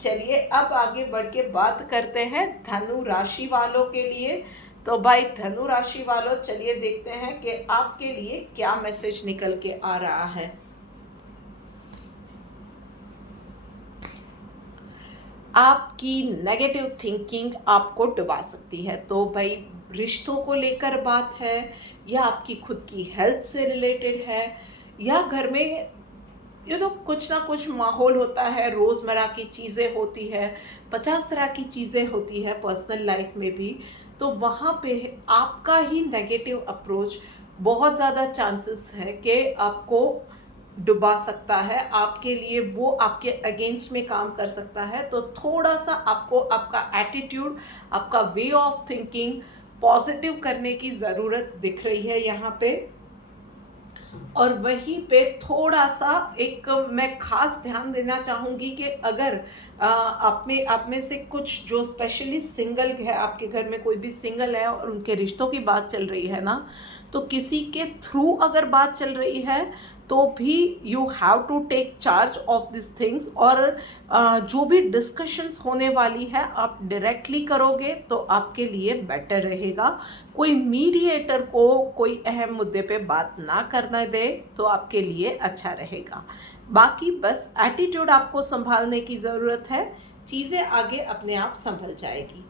चलिए अब आगे बढ़ के बात करते हैं धनु राशि वालों के लिए। तो भाई धनु राशि वालों, चलिए देखते हैं कि आपके लिए क्या मैसेज निकल के आ रहा है। आपकी नेगेटिव थिंकिंग आपको डुबा सकती है। तो भाई रिश्तों को लेकर बात है, या आपकी खुद की हेल्थ से रिलेटेड है, या घर में कुछ ना कुछ माहौल होता है, रोज़मर्रा की चीज़ें होती है, 50 तरह की चीज़ें होती है पर्सनल लाइफ में भी। तो वहाँ पे आपका ही नेगेटिव अप्रोच बहुत ज़्यादा चांसेस है कि आपको डुबा सकता है, आपके लिए वो आपके अगेंस्ट में काम कर सकता है। तो थोड़ा सा आपको आपका एटीट्यूड, आपका वे ऑफ थिंकिंग पॉजिटिव करने की ज़रूरत दिख रही है यहाँ पे। और वहीं पे थोड़ा सा एक मैं खास ध्यान देना चाहूँगी कि अगर आप में से कुछ जो स्पेशली सिंगल है, आपके घर में कोई भी सिंगल है और उनके रिश्तों की बात चल रही है ना, तो किसी के थ्रू अगर बात चल रही है तो भी you have to take charge of this things. और जो भी डिस्कशंस होने वाली है आप डायरेक्टली करोगे तो आपके लिए बेटर रहेगा। कोई मीडिएटर को कोई अहम मुद्दे पे बात ना करने दे तो आपके लिए अच्छा रहेगा। बाकी बस एटीट्यूड आपको संभालने की ज़रूरत है, चीज़ें आगे अपने आप संभल जाएगी।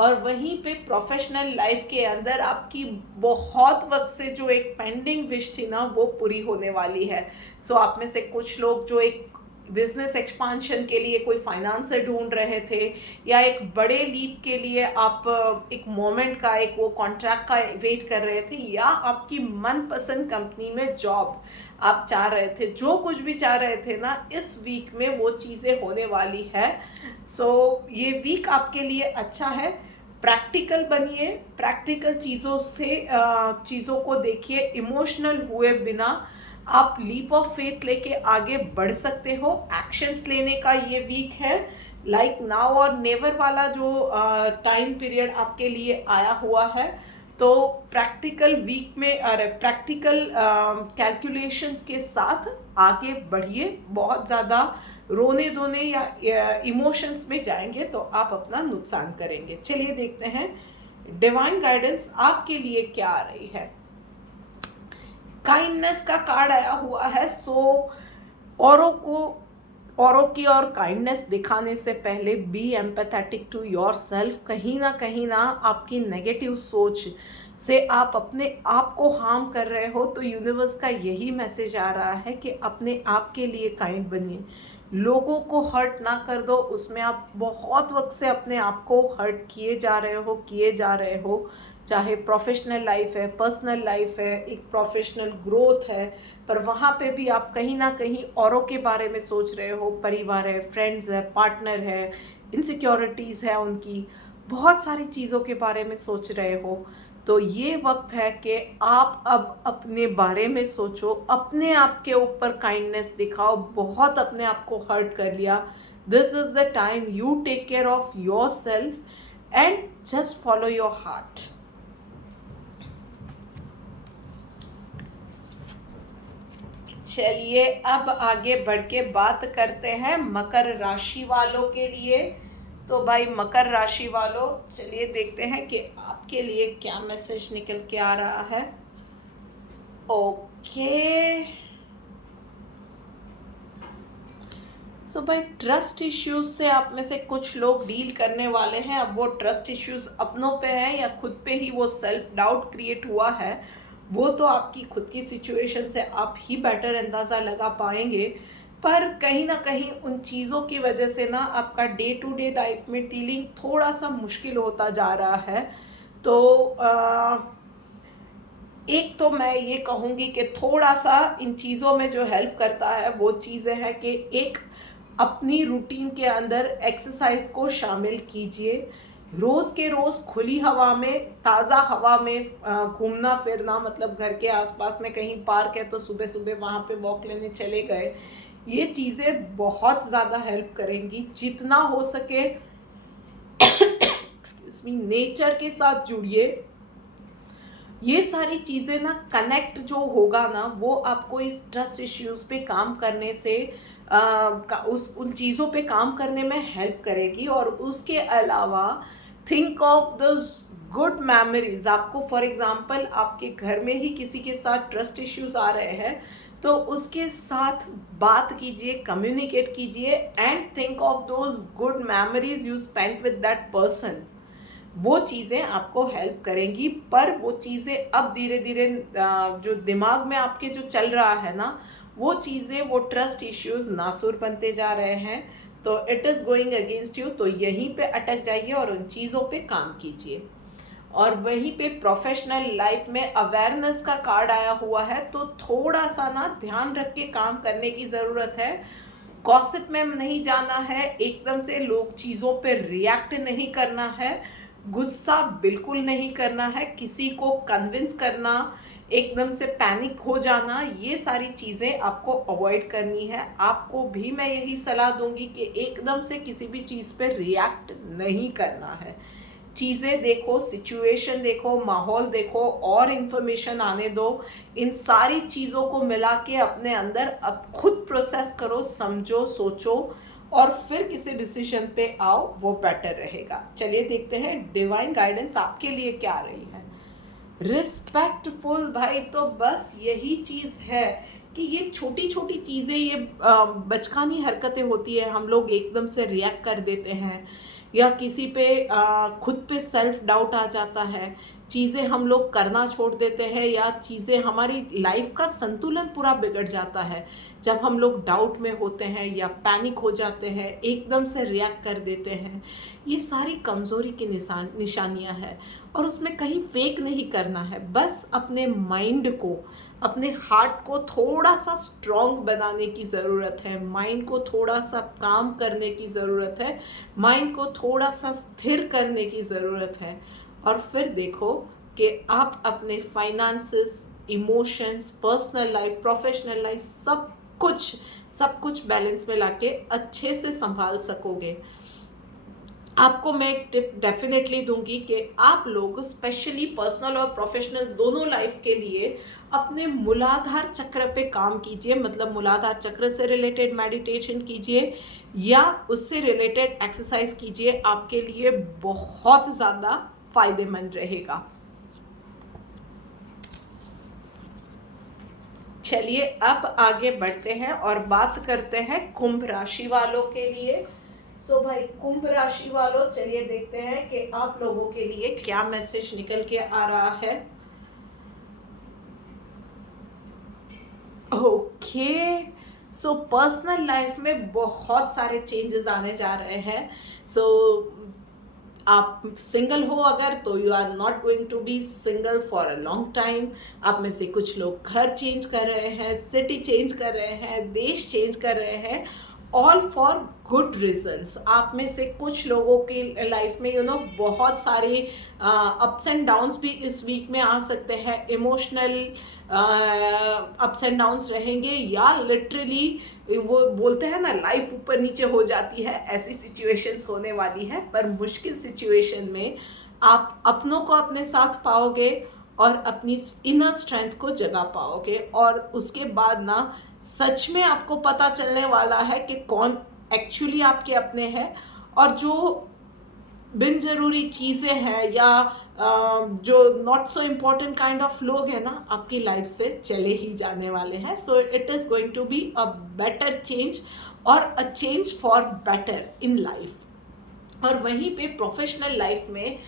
और वहीं पे प्रोफेशनल लाइफ के अंदर आपकी बहुत वक्त से जो एक पेंडिंग विश थी ना वो पूरी होने वाली है। सो आप में से कुछ लोग जो एक बिजनेस एक्सपांशन के लिए कोई फाइनेंसर ढूंढ रहे थे, या एक बड़े लीप के लिए आप एक मोमेंट का, एक वो कॉन्ट्रैक्ट का वेट कर रहे थे, या आपकी मनपसंद कंपनी में जॉब आप चाह रहे थे, जो कुछ भी चाह रहे थे ना, इस वीक में वो चीज़ें होने वाली है। सो ये वीक आपके लिए अच्छा है। प्रैक्टिकल बनिए, प्रैक्टिकल चीज़ों से चीज़ों को देखिए, इमोशनल हुए बिना आप लीप ऑफ फेथ लेके आगे बढ़ सकते हो। एक्शंस लेने का ये वीक है। लाइक नाउ और नेवर वाला जो टाइम पीरियड आपके लिए आया हुआ है, तो प्रैक्टिकल वीक में, अरे प्रैक्टिकल कैलकुलेशंस के साथ आगे बढ़िए। बहुत ज़्यादा रोने धोने या इमोशंस में जाएंगे तो आप अपना नुकसान करेंगे। चलिए देखते हैं डिवाइन गाइडेंस आपके लिए क्या आ रही है। काइंडनेस का कार्ड आया हुआ है। सो औरों की और काइंडनेस दिखाने से पहले be empathetic to yourself. कहीं ना आपकी नेगेटिव सोच से आप अपने आप को हार्म कर रहे हो, तो यूनिवर्स का यही मैसेज आ रहा है कि अपने आप के लिए काइंड बनिए, लोगों को हर्ट ना कर दो। उसमें आप बहुत वक्त से अपने आप को हर्ट किए जा रहे हो, चाहे प्रोफेशनल लाइफ है, पर्सनल लाइफ है, एक प्रोफेशनल ग्रोथ है, पर वहाँ पे भी आप कहीं ना कहीं औरों के बारे में सोच रहे हो। परिवार है, फ्रेंड्स है, पार्टनर है, इनसिक्योरिटीज़ है, उनकी बहुत सारी चीज़ों के बारे में सोच रहे हो। तो ये वक्त है कि आप अब अपने बारे में सोचो, अपने आप के ऊपर काइंडनेस दिखाओ। बहुत अपने आप को हर्ट कर लिया, this is the time you take care of yourself and just follow your heart. चलिए अब आगे बढ़ के बात करते हैं मकर राशि वालों के लिए। तो भाई मकर राशि वालों, चलिए देखते हैं कि आपके लिए क्या मैसेज निकल के आ रहा है। ओके, सो भाई ट्रस्ट इश्यूज से आप में से कुछ लोग डील करने वाले हैं। अब वो ट्रस्ट इश्यूज अपनों पे है या खुद पे ही वो सेल्फ डाउट क्रिएट हुआ है, वो तो आपकी खुद की सिचुएशन से आप ही बेटर अंदाज़ा लगा पाएंगे। पर कहीं ना कहीं उन चीज़ों की वजह से ना आपका डे टू डे लाइफ में डीलिंग थोड़ा सा मुश्किल होता जा रहा है। तो एक तो मैं ये कहूँगी कि थोड़ा सा इन चीज़ों में जो हेल्प करता है वो चीज़ें हैं कि एक अपनी रूटीन के अंदर एक्सरसाइज को शामिल कीजिए। रोज़ के रोज़ खुली हवा में, ताज़ा हवा में घूमना फिरना, मतलब घर के आसपास में कहीं पार्क है तो सुबह सुबह वहाँ पे वॉक लेने चले गए। ये चीज़ें बहुत ज़्यादा हेल्प करेंगी। जितना हो सके एक्सक्यूज मी, नेचर के साथ जुड़िए। ये सारी चीज़ें ना कनेक्ट जो होगा ना, वो आपको इस ट्रस्ट इश्यूज़ पे काम करने से उन चीज़ों पे काम करने में हेल्प करेगी। और उसके अलावा think of the good memories. आपको फॉर एग्जांपल आपके घर में ही किसी के साथ ट्रस्ट इश्यूज आ रहे हैं, तो उसके साथ बात कीजिए, कम्युनिकेट कीजिए and think of those good memories you spent with that person. वो चीज़ें आपको हेल्प करेंगी। पर वो चीज़ें अब धीरे धीरे जो दिमाग में आपके जो चल रहा है ना, वो चीज़ें, वो ट्रस्ट इश्यूज नासुर बनते जा रहे हैं, तो it is going against you. तो यहीं पे अटक जाइए और उन चीज़ों पे काम कीजिए। और वहीं पे प्रोफेशनल लाइफ में अवेयरनेस का कार्ड आया हुआ है, तो थोड़ा सा ना ध्यान रख के काम करने की ज़रूरत है। गॉसिप में नहीं जाना है, एकदम से लोग चीज़ों पे रिएक्ट नहीं करना है, गुस्सा बिल्कुल नहीं करना है, किसी को कन्विंस करना, एकदम से पैनिक हो जाना, ये सारी चीज़ें आपको अवॉइड करनी है। आपको भी मैं यही सलाह दूंगी कि एकदम से किसी भी चीज़ पे रिएक्ट नहीं करना है। चीज़ें देखो, सिचुएशन देखो, माहौल देखो और इन्फॉर्मेशन आने दो। इन सारी चीज़ों को मिला के अपने अंदर अब खुद प्रोसेस करो, समझो, सोचो और फिर किसी डिसीजन पे आओ, वो बेटर रहेगा। चलिए देखते हैं डिवाइन गाइडेंस आपके लिए क्या आ रही है। रिस्पेक्टफुल भाई, तो बस यही चीज़ है कि ये छोटी छोटी चीज़ें, ये बचकानी हरकतें होती है, हम लोग एकदम से रिएक्ट कर देते हैं। या किसी पे खुद पे सेल्फ डाउट आ जाता है, चीज़ें हम लोग करना छोड़ देते हैं, या चीज़ें हमारी लाइफ का संतुलन पूरा बिगड़ जाता है जब हम लोग डाउट में होते हैं या पैनिक हो जाते हैं, एकदम से रिएक्ट कर देते हैं। ये सारी कमज़ोरी की निशानियाँ हैं, और उसमें कहीं फेक नहीं करना है। बस अपने माइंड को, अपने हार्ट को थोड़ा सा स्ट्रॉन्ग बनाने की ज़रूरत है, माइंड को थोड़ा सा काम करने की ज़रूरत है, माइंड को थोड़ा सा स्थिर करने की ज़रूरत है। और फिर देखो कि आप अपने finances, emotions, personal life, professional life, सब कुछ बैलेंस में लाके अच्छे से संभाल सकोगे। आपको मैं एक टिप डेफिनेटली दूंगी कि आप लोग स्पेशली पर्सनल और प्रोफेशनल दोनों लाइफ के लिए अपने मूलाधार चक्र पे काम कीजिए। मतलब मूलाधार चक्र से रिलेटेड मेडिटेशन कीजिए या उससे रिलेटेड एक्सरसाइज कीजिए, आपके लिए बहुत ज़्यादा फायदेमंद रहेगा। चलिए अब आगे बढ़ते हैं और बात करते हैं कुंभ राशि वालों के लिए। सो भाई कुंभ राशि वालों, चलिए देखते हैं कि आप लोगों के लिए क्या मैसेज निकल के आ रहा है। ओके, सो पर्सनल लाइफ में बहुत सारे चेंजेस आने जा रहे हैं। सो आप सिंगल हो अगर, तो you are not going to be single for a long time. आप में से कुछ लोग घर चेंज कर रहे हैं, सिटी चेंज कर रहे हैं, देश चेंज कर रहे हैं, ऑल फॉर गुड रीजंस। आप में से कुछ लोगों की लाइफ में बहुत सारे अप्स एंड डाउन्स भी इस वीक में आ सकते हैं। इमोशनल अप्स एंड डाउन्स रहेंगे, या लिटरली वो बोलते हैं ना, लाइफ ऊपर नीचे हो जाती है, ऐसी सिचुएशंस होने वाली है। पर मुश्किल सिचुएशन में आप अपनों को अपने साथ पाओगे और अपनी इनर स्ट्रेंथ को जगा पाओगे, और उसके बाद ना सच में आपको पता चलने वाला है कि कौन एक्चुअली आपके अपने हैं, और जो बिन ज़रूरी चीज़ें हैं या जो not so important kind of लोग हैं ना, आपकी लाइफ से चले ही जाने वाले हैं। So it is going to be a better change, और a change for better in life. और वहीं पे प्रोफेशनल लाइफ में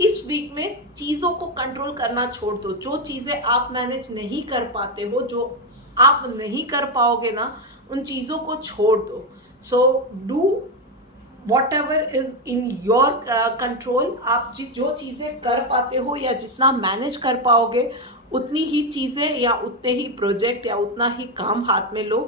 इस वीक में चीज़ों को कंट्रोल करना छोड़ दो। जो चीज़ें आप मैनेज नहीं कर पाते हो, जो आप नहीं कर पाओगे ना, उन चीज़ों को छोड़ दो। So do what ever is in your control. आप जो चीज़ें कर पाते हो या जितना मैनेज कर पाओगे, उतनी ही चीज़ें या उतने ही प्रोजेक्ट या उतना ही काम हाथ में लो,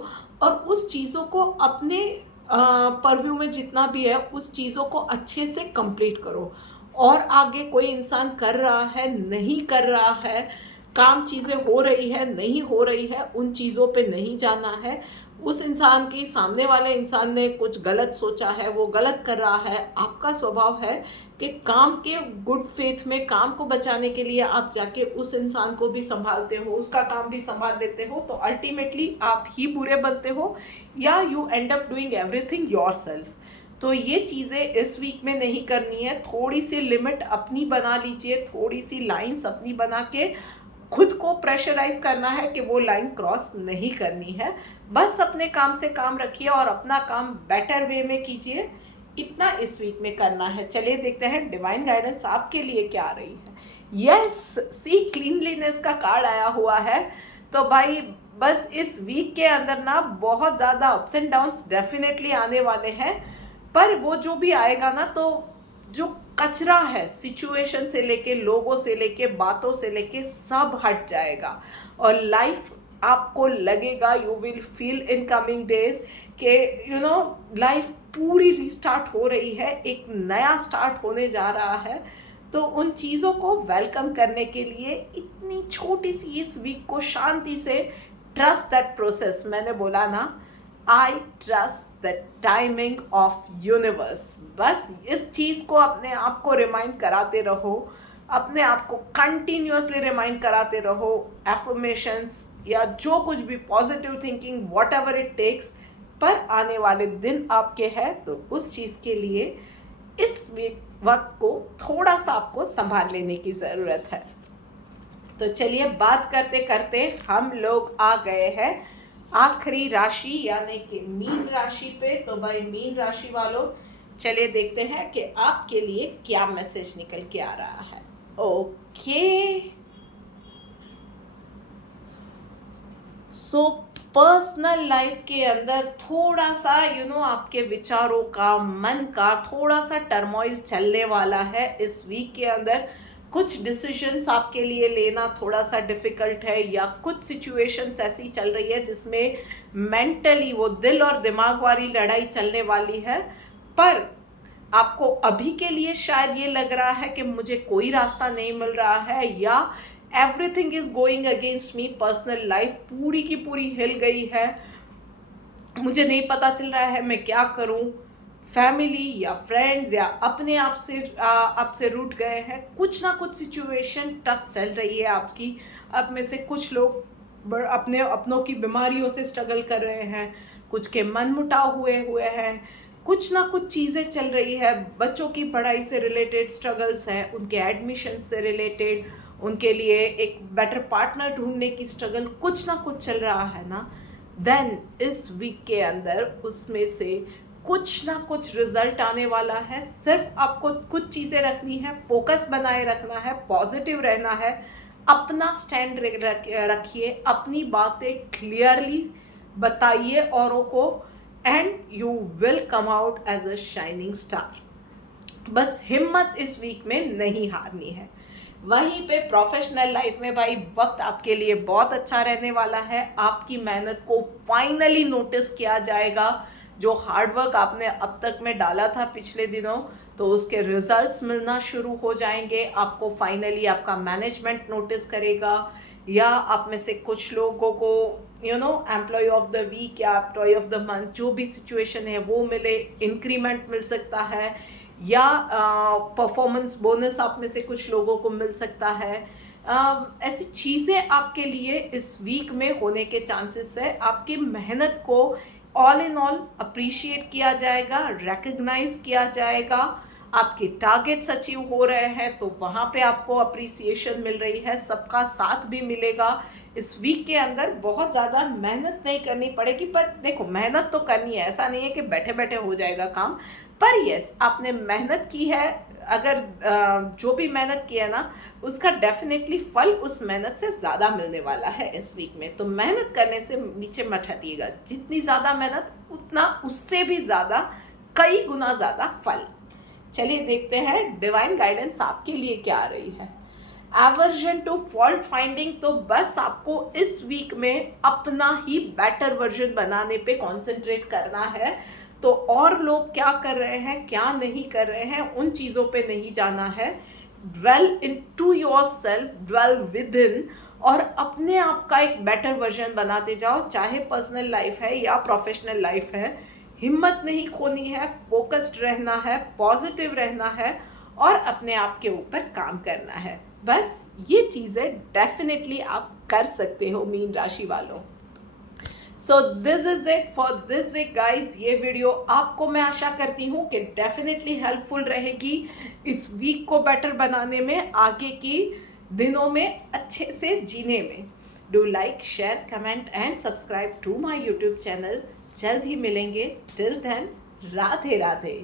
और उस चीज़ों को अपने परव्यू में जितना भी है उस चीज़ों को अच्छे से कंप्लीट करो। और आगे कोई इंसान कर रहा है, नहीं कर रहा है काम, चीज़ें हो रही है, नहीं हो रही है, उन चीज़ों पे नहीं जाना है। उस इंसान की, सामने वाले इंसान ने कुछ गलत सोचा है, वो गलत कर रहा है। आपका स्वभाव है कि काम के गुड फेथ में, काम को बचाने के लिए आप जाके उस इंसान को भी संभालते हो, उसका काम भी संभाल लेते हो, तो अल्टीमेटली आप ही बुरे बनते हो, या you and up doing everything yourself. तो ये चीज़ें इस वीक में नहीं करनी है। थोड़ी सी लिमिट अपनी बना लीजिए, थोड़ी सी लाइंस अपनी बना के खुद को प्रेशराइज करना है कि वो लाइन क्रॉस नहीं करनी है। बस अपने काम से काम रखिए और अपना काम बेटर वे में कीजिए, इतना इस वीक में करना है। चलिए देखते हैं डिवाइन गाइडेंस आपके लिए क्या आ रही है। यस, सी क्लीनलीनेस का कार्ड आया हुआ है। तो भाई बस इस वीक के अंदर ना बहुत ज़्यादा अप्स एंड डाउन्स डेफिनेटली आने वाले हैं, पर वो जो भी आएगा ना, तो जो कचरा है सिचुएशन से लेके, लोगों से लेके, बातों से लेके, सब हट जाएगा, और लाइफ आपको लगेगा, you will feel in coming days कि लाइफ पूरी रिस्टार्ट हो रही है, एक नया स्टार्ट होने जा रहा है। तो उन चीज़ों को वेलकम करने के लिए इतनी छोटी सी इस वीक को शांति से ट्रस्ट दैट प्रोसेस। मैंने बोला ना, I trust the timing of universe. बस इस चीज़ को अपने आप को रिमाइंड कराते रहो, अपने आप को कंटिन्यूसली रिमाइंड कराते रहो। एफर्मेशंस या जो कुछ भी positive thinking, whatever it takes, पर आने वाले दिन आपके हैं, तो उस चीज़ के लिए इस वक्त को थोड़ा सा आपको संभाल लेने की ज़रूरत है। तो चलिए बात करते करते हम लोग आ गए हैं आखिरी राशि यानी कि मीन राशि पे। तो भाई मीन राशि वालों, चलिए देखते हैं कि आपके लिए क्या मैसेज निकल के आ रहा है। ओके, सो पर्सनल लाइफ के अंदर थोड़ा सा आपके विचारों का, मन का थोड़ा सा टर्मोइल चलने वाला है इस वीक के अंदर। कुछ डिसीजंस आपके लिए लेना थोड़ा सा डिफ़िकल्ट है, या कुछ सिचुएशंस ऐसी चल रही है जिसमें मेंटली वो दिल और दिमाग वाली लड़ाई चलने वाली है। पर आपको अभी के लिए शायद ये लग रहा है कि मुझे कोई रास्ता नहीं मिल रहा है, या everything is going against me, personal life पूरी की पूरी हिल गई है, मुझे नहीं पता चल रहा है मैं क्या करूं, फैमिली या फ्रेंड्स या अपने आप से रूठ गए हैं, कुछ ना कुछ सिचुएशन टफ चल रही है आपकी। अब में से कुछ लोग अपनों की बीमारियों से स्ट्रगल कर रहे हैं, कुछ के मन मुटाव हुए हुए हैं, कुछ ना कुछ चीज़ें चल रही है, बच्चों की पढ़ाई से रिलेटेड स्ट्रगल्स हैं, उनके एडमिशन से रिलेटेड, उनके लिए एक बेटर पार्टनर ढूंढने की स्ट्रगल, कुछ ना कुछ चल रहा है ना। देन इस वीक के अंदर उसमें से कुछ ना कुछ रिजल्ट आने वाला है। सिर्फ आपको कुछ चीज़ें रखनी है, फोकस बनाए रखना है, पॉजिटिव रहना है, अपना स्टैंड रखिए, अपनी बातें क्लियरली बताइए औरों को, and you will come out as a shining star. बस हिम्मत इस वीक में नहीं हारनी है। वहीं पे प्रोफेशनल लाइफ में भाई वक्त आपके लिए बहुत अच्छा रहने वाला है। आपकी मेहनत को फाइनली नोटिस किया जाएगा। जो हार्डवर्क आपने अब तक में डाला था पिछले दिनों, तो उसके रिजल्ट्स मिलना शुरू हो जाएंगे। आपको फाइनली आपका मैनेजमेंट नोटिस करेगा, या आप में से कुछ लोगों को एम्प्लॉय ऑफ द वीक या एम्प्लॉय ऑफ द मंथ, जो भी सिचुएशन है वो मिले, इंक्रीमेंट मिल सकता है, या परफॉर्मेंस बोनस आप में से कुछ लोगों को मिल सकता है। ऐसी चीज़ें आपके लिए इस वीक में होने के चांसेस है। आपकी मेहनत को ऑल इन ऑल अप्रिशिएट किया जाएगा, रिकग्नाइज किया जाएगा। आपके टारगेट्स अचीव हो रहे हैं तो वहाँ पे आपको अप्रिसिएशन मिल रही है, सबका साथ भी मिलेगा। इस वीक के अंदर बहुत ज़्यादा मेहनत नहीं करनी पड़ेगी, पर देखो मेहनत तो करनी है, ऐसा नहीं है कि बैठे बैठे हो जाएगा काम। पर यस, आपने मेहनत की है, अगर जो भी मेहनत किया ना, उसका डेफिनेटली फल उस मेहनत से ज़्यादा मिलने वाला है इस वीक में। तो मेहनत करने से नीचे मत हटिएगा, जितनी ज़्यादा मेहनत उतना उससे भी ज़्यादा, कई गुना ज़्यादा फल। चलिए देखते हैं डिवाइन गाइडेंस आपके लिए क्या आ रही है। एवर्जन टू फॉल्ट फाइंडिंग, तो बस आपको इस वीक में अपना ही बेटर वर्जन बनाने पे कंसंट्रेट करना है। तो और लोग क्या कर रहे हैं, क्या नहीं कर रहे हैं, उन चीज़ों पे नहीं जाना है। Dwell into yourself, dwell within, और अपने आप का एक बेटर वर्जन बनाते जाओ, चाहे पर्सनल लाइफ है या प्रोफेशनल लाइफ है। हिम्मत नहीं खोनी है, फोकस्ड रहना है, पॉजिटिव रहना है, और अपने आप के ऊपर काम करना है। बस ये चीज़ें डेफिनेटली आप कर सकते हो मीन राशि वालों। So this is it for this week guys. ये वीडियो आपको मैं आशा करती हूँ कि डेफिनेटली हेल्पफुल रहेगी इस वीक को बेटर बनाने में, आगे की दिनों में अच्छे से जीने में। Do like, share, comment and subscribe to my YouTube channel. जल्द ही मिलेंगे। Till then, Radhe Radhe.